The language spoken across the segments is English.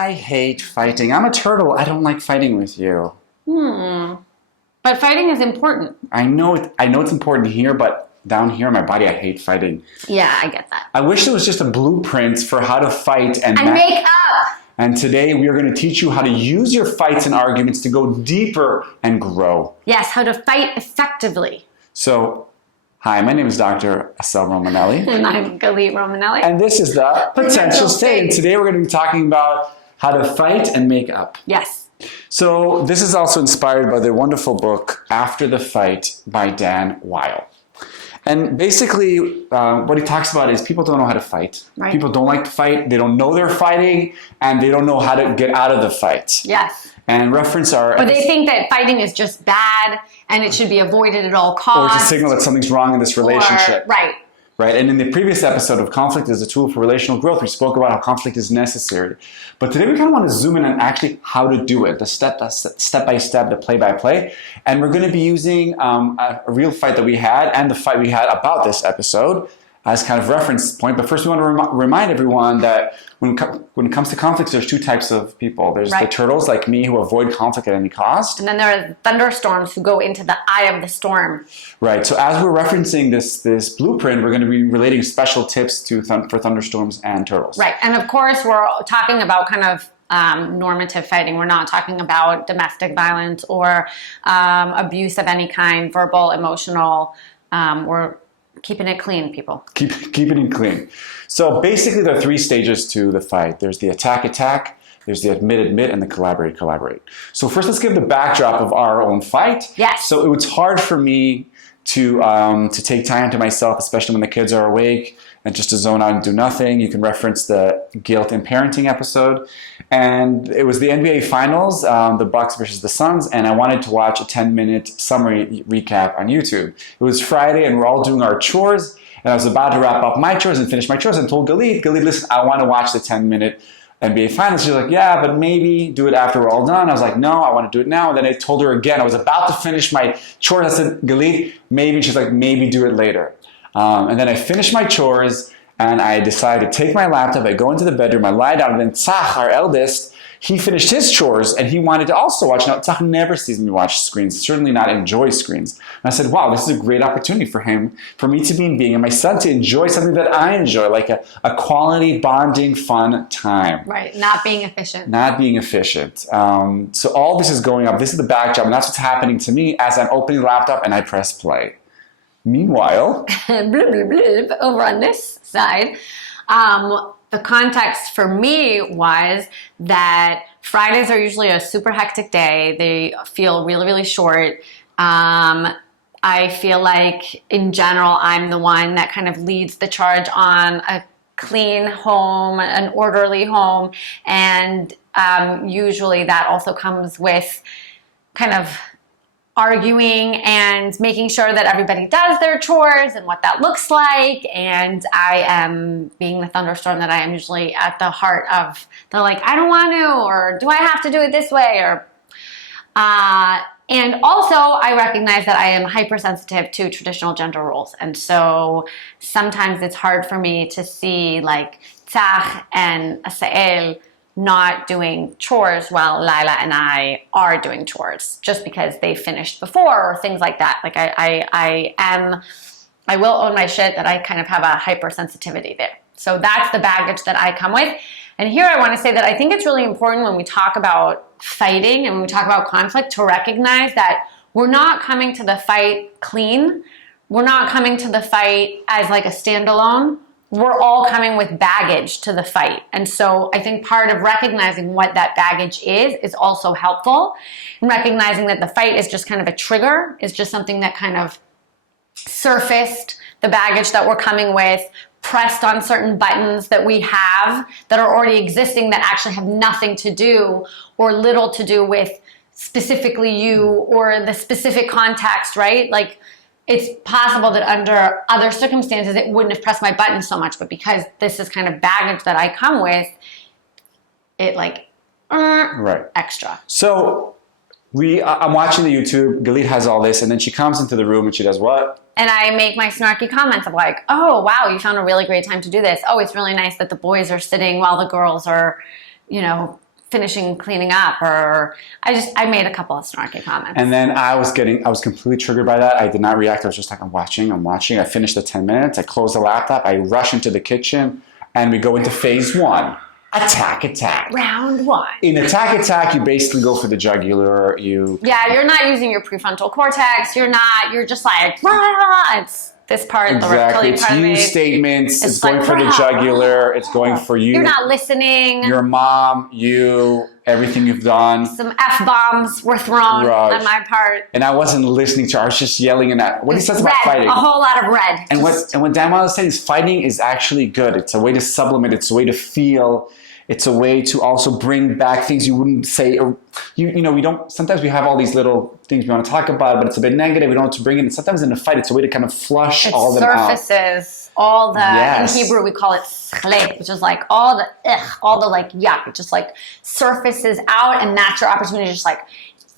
I hate fighting. I'm a turtle. I don't like fighting with you. But fighting is important. I know it's important here, but down here in my body, I hate fighting. Yeah, I get that. I wish there was just a blueprint for how to fight and make up. And today we are going to teach you how to use your fights and arguments to go deeper and grow. Yes, how to fight effectively. So, hi, my name is Dr. Assael Romanelli. And I'm Galit Romanelli. And this is the Potential State. And today we're going to be talking about how to fight and make up. Yes. So this is also inspired by the wonderful book, After the Fight by Dan Wile. And basically, what he talks about is people don't know how to fight. Right. People don't like to fight. They don't know they're fighting, and they don't know how to get out of the fight. Yes. And reference our... But they think that fighting is just bad, and it should be avoided at all costs. Or it's a signal that something's wrong in this relationship. Right. Right? And in the previous episode of Conflict as a Tool for Relational Growth, we spoke about how conflict is necessary. But today we kind of want to zoom in on actually how to do it, the step-by-step, the play-by-play. And we're going to be using a real fight that we had and the fight we had about this episode as kind of reference point. But first we want to remind everyone that when it comes to conflicts, there's two types of people. There's the turtles like me who avoid conflict at any cost. And then there are thunderstorms who go into the eye of the storm. Right. So as we're referencing this blueprint, we're going to be relating special tips for thunderstorms and turtles. Right. And of course, we're talking about kind of normative fighting. We're not talking about domestic violence or abuse of any kind, verbal, emotional. We're keeping it clean, people. Keeping it clean. So basically there are three stages to the fight. There's the attack, there's the admit, and the collaborate. So first let's give the backdrop of our own fight. Yes. So it was hard for me to take time to myself, especially when the kids are awake, and just to zone out and do nothing. You can reference the guilt in parenting episode. And it was the NBA Finals, the Bucks versus the Suns, and I wanted to watch a 10-minute summary recap on YouTube. It was Friday, and we're all doing our chores, and I was about to wrap up my chores and finish my chores, and told Galit, listen, I want to watch the 10-minute NBA Finals. She's like, yeah, but maybe do it after we're all done. I was like, no, I want to do it now. And then I told her again, I was about to finish my chores. I said, Galit, maybe. And she's like, maybe do it later. And then I finished my chores, and I decided to take my laptop, I go into the bedroom, I lie down, and then Tzach, our eldest, he finished his chores, and he wanted to also watch. Now, Tzach never sees me watch screens, certainly not enjoy screens. And I said, wow, this is a great opportunity for me to be in being, and my son to enjoy something that I enjoy, like a quality, bonding, fun time. Right, not being efficient. Not being efficient. So all this is going up. This is the backdrop, and that's what's happening to me as I'm opening the laptop and I press play. Meanwhile, over on this side, the context for me was that Fridays are usually a super hectic day. They feel really, really short. I feel like in general, I'm the one that kind of leads the charge on a clean home, an orderly home. And usually that also comes with kind of arguing and making sure that everybody does their chores and what that looks like. And I am being the thunderstorm that I am usually at the heart of. They're like, I don't want to, or do I have to do it this way? Or and also I recognize that I am hypersensitive to traditional gender roles. And so sometimes it's hard for me to see like Tzach and Assael not doing chores while Lila and I are doing chores just because they finished before or things like that. Like I will own my shit that I kind of have a hypersensitivity there. So that's the baggage that I come with. And here I want to say that I think it's really important when we talk about fighting and when we talk about conflict to recognize that we're not coming to the fight clean. We're not coming to the fight as like a standalone. We're all coming with baggage to the fight. And so I think part of recognizing what that baggage is also helpful. And recognizing that the fight is just kind of a trigger, is just something that kind of surfaced the baggage that we're coming with, pressed on certain buttons that we have that are already existing that actually have nothing to do or little to do with specifically you or the specific context, right? Like, it's possible that under other circumstances, it wouldn't have pressed my button so much, but because this is kind of baggage that I come with, it like, extra. So I'm watching the YouTube, Galit has all this, and then she comes into the room and she does what? And I make my snarky comments of like, oh, wow, you found a really great time to do this. Oh, it's really nice that the boys are sitting while the girls are, you know, finishing cleaning up, or I made a couple of snarky comments. And then I was completely triggered by that. I did not react. I was just like, I'm watching. I finished the 10 minutes. I closed the laptop. I rush into the kitchen, and we go into phase 1. Attack. Round 1. In attack, you basically go for the jugular. You're not using your prefrontal cortex. You're just like, rah, it's this part, exactly. the reptilian It's part of use it. statements. It's like, going for the jugular. It's going for you. You're not listening. Your mom, you, everything you've done. Some F-bombs were thrown on my part. And I wasn't listening to her. I was just yelling and what he says about fighting. A whole lot of red. And what Dan Wile said is fighting is actually good. It's a way to supplement. It's a way to feel. It's a way to also bring back things you wouldn't say. Or we don't. Sometimes we have all these little things we want to talk about, but it's a bit negative. We don't know what to bring in. And sometimes in a fight, it's a way to kind of flush all them out. Surfaces all the. In Hebrew, we call it schlep, which is like all the like yuck. It just like surfaces out, and that's your opportunity to just like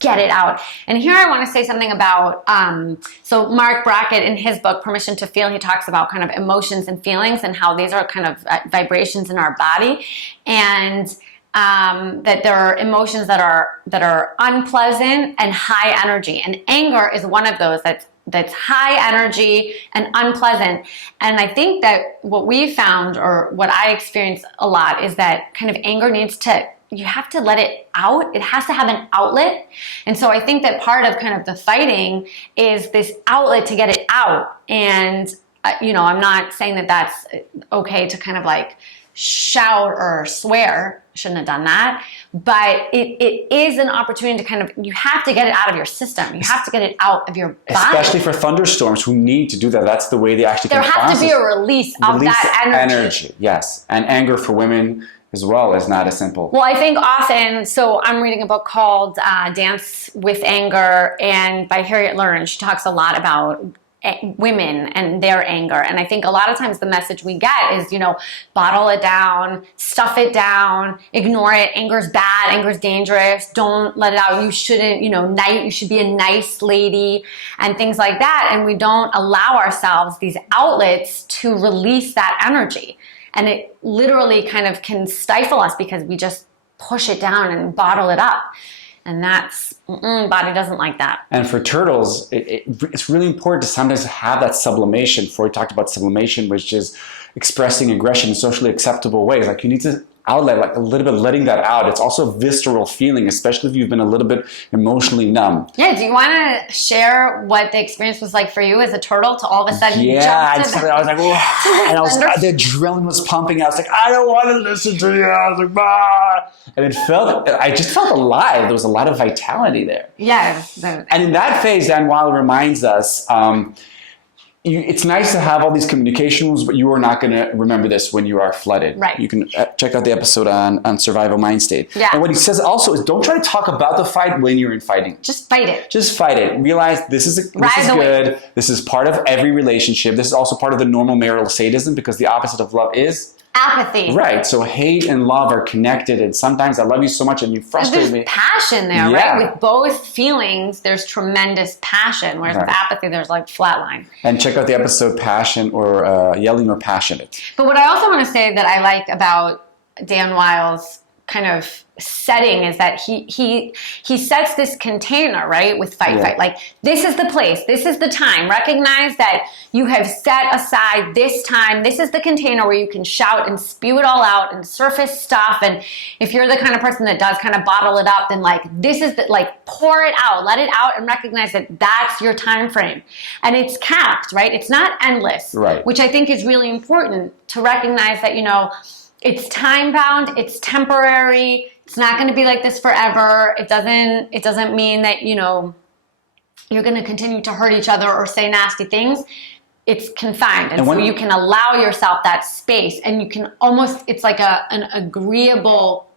get it out. And here I want to say something about, so Mark Brackett in his book, Permission to Feel, he talks about kind of emotions and feelings and how these are kind of vibrations in our body, and that there are emotions that are unpleasant and high energy. And anger is one of those that's high energy and unpleasant. And I think that what we found, or what I experience a lot, is that kind of anger you have to let it out. It has to have an outlet. And so I think that part of kind of the fighting is this outlet to get it out. And, I'm not saying that that's okay to kind of like shout or swear. Shouldn't have done that. But it is an opportunity to kind of, you have to get it out of your system. You have to get it out of your body. Especially for thunderstorms who need to do that. That's the way they actually There has to be a release of that energy. Yes. And anger for women as well is not as simple. Well, I think often, so I'm reading a book called Dance with Anger, and by Harriet Lerner. She talks a lot about women and their anger. And I think a lot of times the message we get is, bottle it down, stuff it down, ignore it. Anger's bad. Anger's dangerous. Don't let it out. You shouldn't, you should be a nice lady and things like that. And we don't allow ourselves these outlets to release that energy. And it literally kind of can stifle us because we just push it down and bottle it up. And that's, body doesn't like that. And for turtles, it's really important to sometimes have that sublimation. Freud talked about sublimation, which is expressing aggression in socially acceptable ways. Like you need to outlet, like a little bit letting that out. It's also a visceral feeling, especially if you've been a little bit emotionally numb. Yeah, do you want to share what the experience was like for you as a turtle to all of a sudden I was like, whoa. And the adrenaline was pumping. I was like, I don't want to listen to you. I was like, bah. And I just felt alive. There was a lot of vitality there. Yeah. And in that phase, Dan Wile reminds us, it's nice to have all these communication rules, but you are not going to remember this when you are flooded. Right. You can check out the episode on survival mind state. Yeah. And what he says also is don't try to talk about the fight when you're in fighting. Just fight it. Just fight it. Realize this is good. This is part of every relationship. This is also part of the normal marital sadism, because the opposite of love is apathy. Right. So hate and love are connected, and sometimes I love you so much and you frustrate me. There's passion there, right? With both feelings, there's tremendous passion, whereas with apathy, there's like flatline. And check out the episode Passion, or Yelling or Passionate. But what I also want to say that I like about Dan Wile's kind of setting is that he sets this container, right, with fight. Like, this is the place, this is the time. Recognize that you have set aside this time. This is the container where you can shout and spew it all out and surface stuff. And if you're the kind of person that does kind of bottle it up, then like, this is the, like, pour it out, let it out, and recognize that that's your time frame. And it's capped, right? It's not endless, which I think is really important to recognize that, it's time bound, it's temporary, it's not going to be like this forever. It doesn't mean that, you're going to continue to hurt each other or say nasty things. It's confined. And so you can allow yourself that space, and you can almost, it's like an agreeable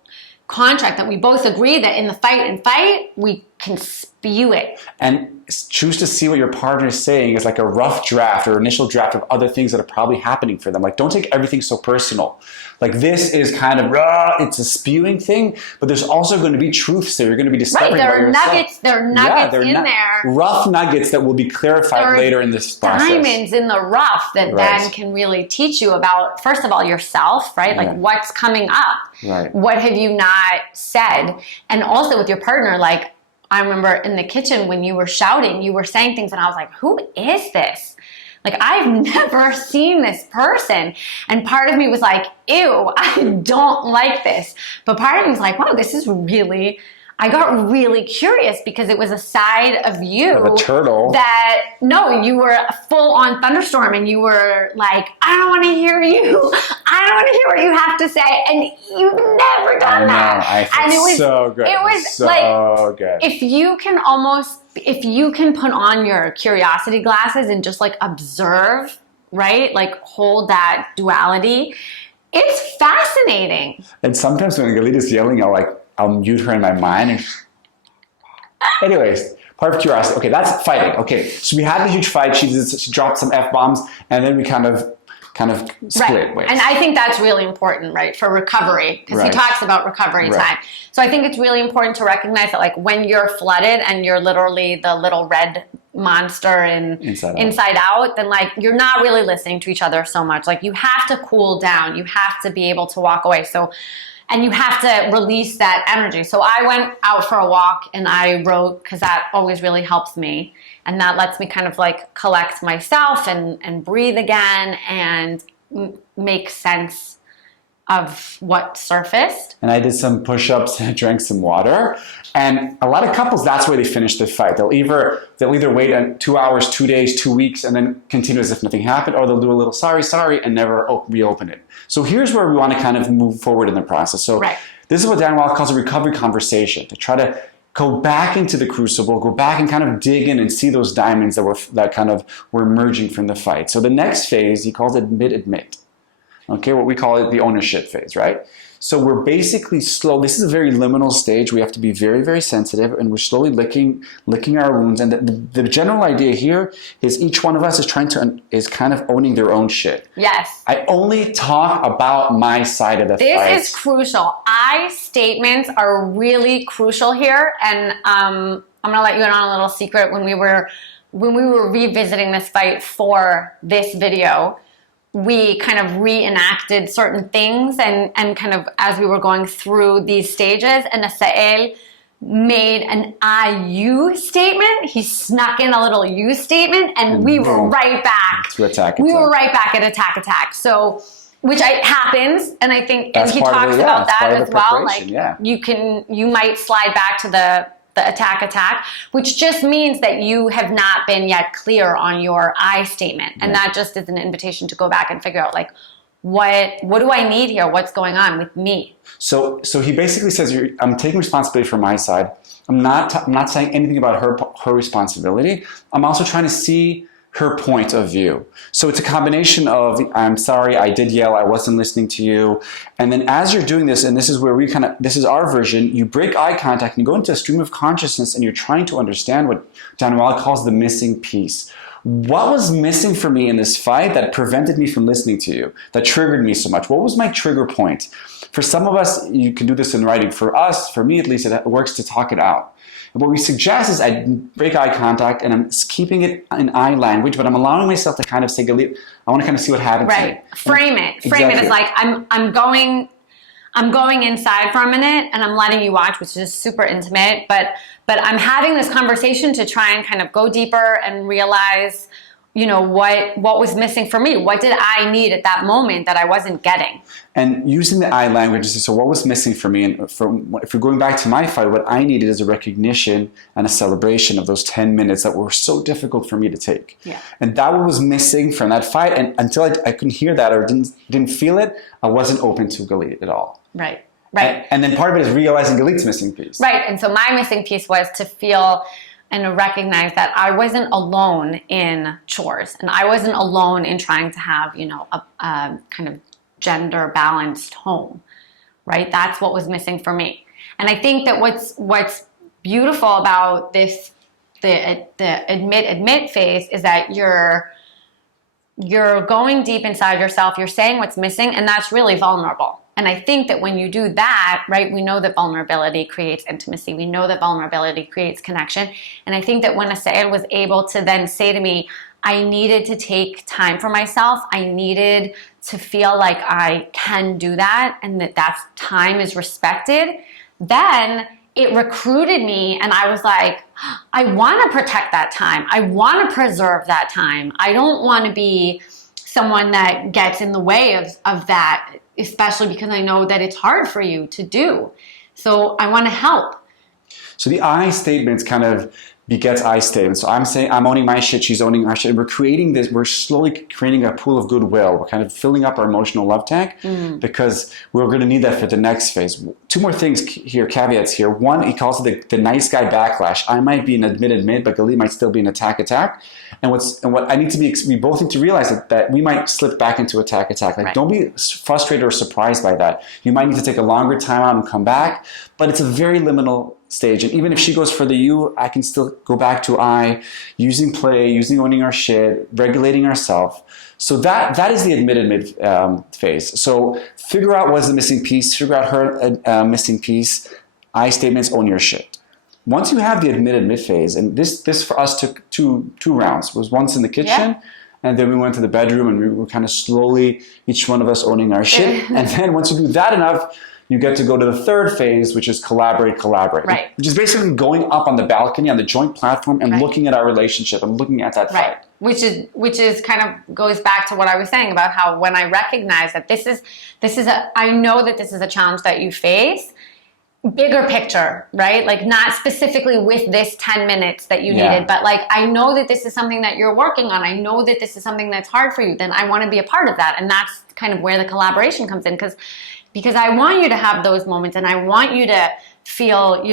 contract that we both agree that in the fight, we can spew it. And choose to see what your partner is saying as like a rough draft or initial draft of other things that are probably happening for them. Like, don't take everything so personal. Like, this is kind of raw, it's a spewing thing, but there's also going to be truths there. You're going to be discovering there are yourself. nuggets. There are nuggets in there. Rough nuggets that will be clarified later in this process. Diamonds in the rough that then can really teach you about, first of all, yourself, right? Like, what's coming up? Right. What have you not said? And also with your partner, like, I remember in the kitchen when you were shouting, you were saying things and I was like, who is this? Like, I've never seen this person. And part of me was like, ew, I don't like this. But part of me was like, wow, this is really, I got really curious because it was a side of you. Of a turtle. That, no, you were full on thunderstorm and you were like, I don't want to hear you. I don't want to hear what you have to say. And you've never done that. I feel and it was so good. It was so like, good. if you can put on your curiosity glasses and just like observe, right? Like hold that duality, it's fascinating. And sometimes when Galit is yelling, I'll mute her in my mind. And anyways, part of curiosity. Okay, that's fighting. Okay, so we had a huge fight. She dropped some F-bombs, and then we kind of split ways. And I think that's really important, right, for recovery, because he talks about recovery time. So I think it's really important to recognize that, like, when you're flooded and you're literally the little red monster and inside out, then like you're not really listening to each other so much. Like, you have to cool down. You have to be able to walk away. And you have to release that energy. So I went out for a walk and I wrote, because that always really helps me. And that lets me kind of like collect myself and breathe again and make sense of what surfaced. And I did some push-ups and I drank some water. And a lot of couples, that's where they finish the fight. They'll either wait 2 hours, 2 days, 2 weeks, and then continue as if nothing happened, or they'll do a little sorry, and never reopen it. So here's where we want to kind of move forward in the process. So this is what Dan Wile calls a recovery conversation, to try to go back into the crucible, go back and kind of dig in and see those diamonds that kind of were emerging from the fight. So the next phase, he calls it admit. Okay, what we call it the ownership phase, right? So we're basically this is a very liminal stage. We have to be very, very sensitive, and we're slowly licking our wounds. And the general idea here is each one of us is kind of owning their own shit. Yes. I only talk about my side of the fight. This is crucial. I statements are really crucial here, and I'm gonna let you in on a little secret. When we were revisiting this fight for this video, we kind of reenacted certain things and kind of as we were going through these stages, and Assael made an I-you statement. He snuck in a little you statement, and we were right back. To attack. We were right back at attack. So, which happens, and I think, and he talks about that as well. Like you might slide back to the attack, which just means that you have not been yet clear on your I statement. And that just is an invitation to go back and figure out, like, what do I need here? What's going on with me? So he basically says, I'm taking responsibility for my side. I'm not saying anything about her responsibility. I'm also trying to see her point of view. So it's a combination of, I'm sorry, I did yell, I wasn't listening to you. And then as you're doing this, and this is where this is our version, you break eye contact and you go into a stream of consciousness and you're trying to understand what Dan Wile calls the missing piece. What was missing for me in this fight that prevented me from listening to you, that triggered me so much? What was my trigger point? For some of us, you can do this in writing. For us, for me at least, it works to talk it out. And what we suggest is I break eye contact and I'm keeping it in eye language, but I'm allowing myself to kind of say, Galit, I want to kind of see what happens. Right. Frame it as like, I'm going inside for a minute and I'm letting you watch, which is super intimate, but I'm having this conversation to try and kind of go deeper and realize, you know, what was missing for me? What did I need at that moment that I wasn't getting? And using the I language, so what was missing for me? And if we're going back to my fight, what I needed is a recognition and a celebration of those 10 minutes that were so difficult for me to take. Yeah. And that was missing from that fight. And until I couldn't hear that or didn't feel it, I wasn't open to Galit at all. Right. And then part of it is realizing Galit's missing piece. Right. And so my missing piece was to feel and recognize that I wasn't alone in chores, and I wasn't alone in trying to have, you know, a kind of gender balanced home, right? That's what was missing for me. And I think that what's beautiful about this, the admit phase, is that you're going deep inside yourself, you're saying what's missing, and that's really vulnerable. And I think that when you do that, right, we know that vulnerability creates intimacy. We know that vulnerability creates connection. And I think that when Assael was able to then say to me, I needed to take time for myself, I needed to feel like I can do that, and that time is respected, then it recruited me, and I was like, I want to protect that time. I want to preserve that time. I don't want to be someone that gets in the way of that, especially because I know that it's hard for you to do. So I want to help. So the I statements kind of begets I statements. So I'm saying, I'm owning my shit, she's owning our shit. And we're creating this, we're slowly creating a pool of goodwill. We're kind of filling up our emotional love tank because we're going to need that for the next phase. Two more things here, caveats here. One, he calls it the nice guy backlash. I might be an admit, but Galit might still be an attack. And what I need to be, we both need to realize that we might slip back into attack. Like, right. Don't be frustrated or surprised by that. You might need to take a longer time out and come back, but it's a very liminal stage. And even if she goes for the you, I can still go back to I, using play, using owning our shit, regulating ourselves. So that is the admit phase. So figure out what's the missing piece, figure out her missing piece. I statements, own your shit. Once you have the admit phase, and this for us took two rounds. It was once in the kitchen, and then we went to the bedroom, and we were kind of slowly, each one of us owning our shit. And then once you do that enough, you get to go to the third phase, which is collaborate. Right. Which is basically going up on the balcony, on the joint platform, and looking at our relationship and looking at that fight. Which is kind of goes back to what I was saying about how when I recognize that I know that this is a challenge that you face, bigger picture, right? Like not specifically with this 10 minutes that you needed, but like, I know that this is something that you're working on. I know that this is something that's hard for you. Then I want to be a part of that. And that's kind of where the collaboration comes in, because I want you to have those moments, and I want you to feel,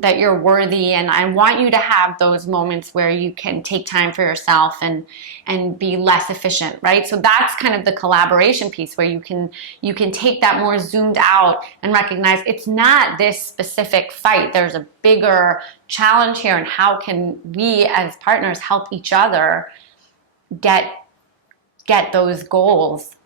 that you're worthy, and I want you to have those moments where you can take time for yourself and be less efficient, right? So that's kind of the collaboration piece where you can take that more zoomed out and recognize it's not this specific fight. There's a bigger challenge here, and how can we as partners help each other get those goals,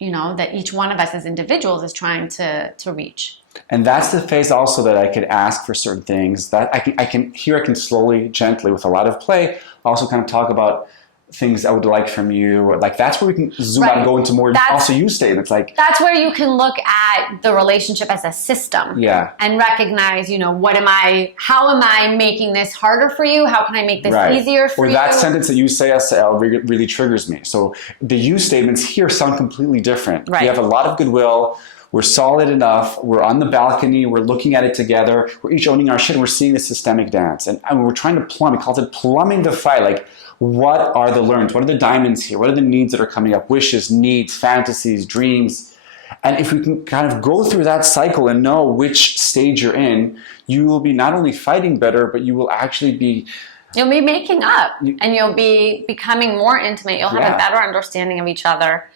that each one of us as individuals is trying to reach. And that's the phase also that I could ask for certain things that I can slowly, gently, with a lot of play, also kind of talk about things I would like from you. Like that's where we can zoom out and go into more also you statements. Like that's where you can look at the relationship as a system. Yeah. And recognize, how am I making this harder for you? How can I make this easier for you? Or that sentence that you say, Assael, really triggers me. So the you statements here sound completely different. Right. We have a lot of goodwill. We're solid enough. We're on the balcony. We're looking at it together. We're each owning our shit. And we're seeing the systemic dance. And we're trying to plumb. He calls it plumbing the fight. Like, what are the learns? What are the diamonds here? What are the needs that are coming up? Wishes, needs, fantasies, dreams. And if we can kind of go through that cycle and know which stage you're in, you will be not only fighting better, but you will actually be... You'll be making up. And you'll be becoming more intimate. You'll have a better understanding of each other.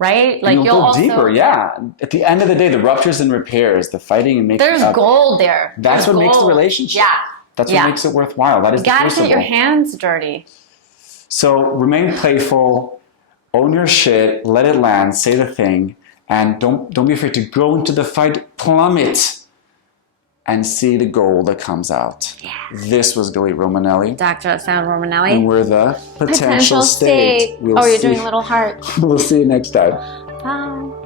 Right? Like you'll go also, deeper, At the end of the day, the ruptures and repairs, the fighting and making there's up. There's gold there. That's what makes the relationship. Yeah. That's what makes it worthwhile. That is the crucible. You gotta get your hands dirty. So remain playful, own your shit, let it land, say the thing, and don't be afraid to go into the fight, plummet, and see the gold that comes out. Yeah. This was Galit Romanelli. Dr. Assael Romanelli. And we're the Potential State. You're doing a little heart. We'll see you next time. Bye.